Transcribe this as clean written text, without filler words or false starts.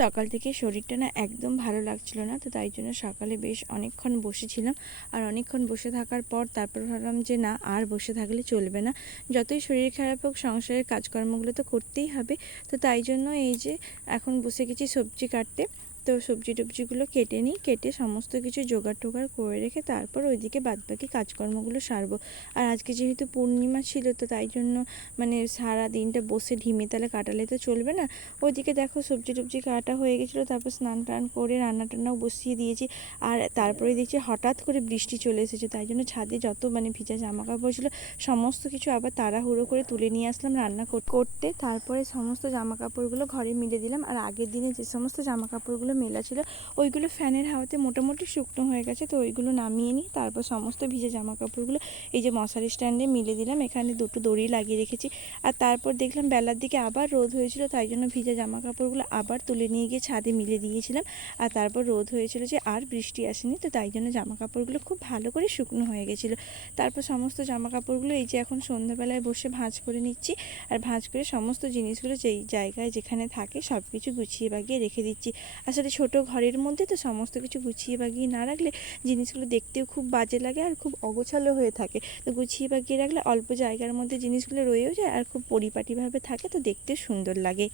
সকাল থেকে শরীরটা না একদম ভালো লাগছিল না, তো তাই জন্য সকালে বেশ অনেকক্ষণ বসেছিলাম। আর অনেকক্ষণ বসে থাকার পর তারপর ভাবলাম যে না, আর বসে থাকলে চলবে না। যতই শরীর খারাপ হোক, সংসারের কাজকর্মগুলো তো করতেই হবে। তো তাই জন্য এই যে এখন বসে গেছি সবজি কাটতে। তো সবজি টবজিগুলো কেটে নিই, কেটে সমস্ত কিছু জোগাড় টোগাড় করে রেখে তারপর ওইদিকে বাদবাকি কাজকর্মগুলো সারবো। আর আজকে যেহেতু পূর্ণিমা ছিল, তো তাই জন্য মানে সারা দিনটা বসে ঢিমে তালে কাটালে তো চলবে না। ওইদিকে দেখো সবজি টবজি কাটা হয়ে গেছিলো, তারপর স্নান টান করে রান্না টান্নাও বসিয়ে দিয়েছি। আর তারপরে দেখছি হঠাৎ করে বৃষ্টি চলে এসেছে, তাই জন্য ছাদে যত ভিজা জামা কাপড় ছিল সমস্ত কিছু আবার তাড়াহুড়ো করে তুলে নিয়ে আসলাম রান্না করতে। তারপরে সমস্ত জামা কাপড়গুলো ঘরে মিলে দিলাম। আর আগের দিনে যে সমস্ত জামা কাপড়গুলো মেলা ছিল ওইগুলো ফ্যানের হাওয়াতে মোটামুটি শুকনো হয়ে গেছে, তো ওইগুলো নামিয়ে নিই। তারপর সমস্ত ভিজে জামা কাপড়গুলো এই যে মশারি স্ট্যান্ডে মিলে দিলাম, এখানে দুটো দড়ি লাগিয়ে রেখেছি। আর তারপর দেখলাম বেলার দিকে আবার রোদ হয়েছিল, তাই জন্য ভিজা জামা কাপড়গুলো আবার তুলে নিয়ে গিয়ে ছাদে মিলে দিয়েছিলাম। আর তারপর রোদ হয়েছিল যে আর বৃষ্টি আসেনি, তো তাই জন্য জামা কাপড়গুলো খুব ভালো করে শুকনো হয়ে গেছিলো। তারপর সমস্ত জামা কাপড়গুলো এই যে এখন সন্ধ্যাবেলায় বসে ভাঁজ করে নিচ্ছি। আর ভাঁজ করে সমস্ত জিনিসগুলো যেই জায়গায় যেখানে থাকে সব কিছু গুছিয়ে বাগিয়ে রেখে দিচ্ছি। আসলে ছোট ঘরের মধ্যে তো সমস্ত কিছু গুছিয়ে বাগিয়ে না রাখলে জিনিসগুলো দেখতেও খুব বাজে লাগে আর খুব অগোছালো হয়ে থাকে। তো গুছিয়ে বাগিয়ে রাখলে অল্প জায়গার মধ্যে জিনিসগুলো রয়েও যায় আর খুব পরিপাটিভাবে থাকে, তো দেখতে সুন্দর লাগে।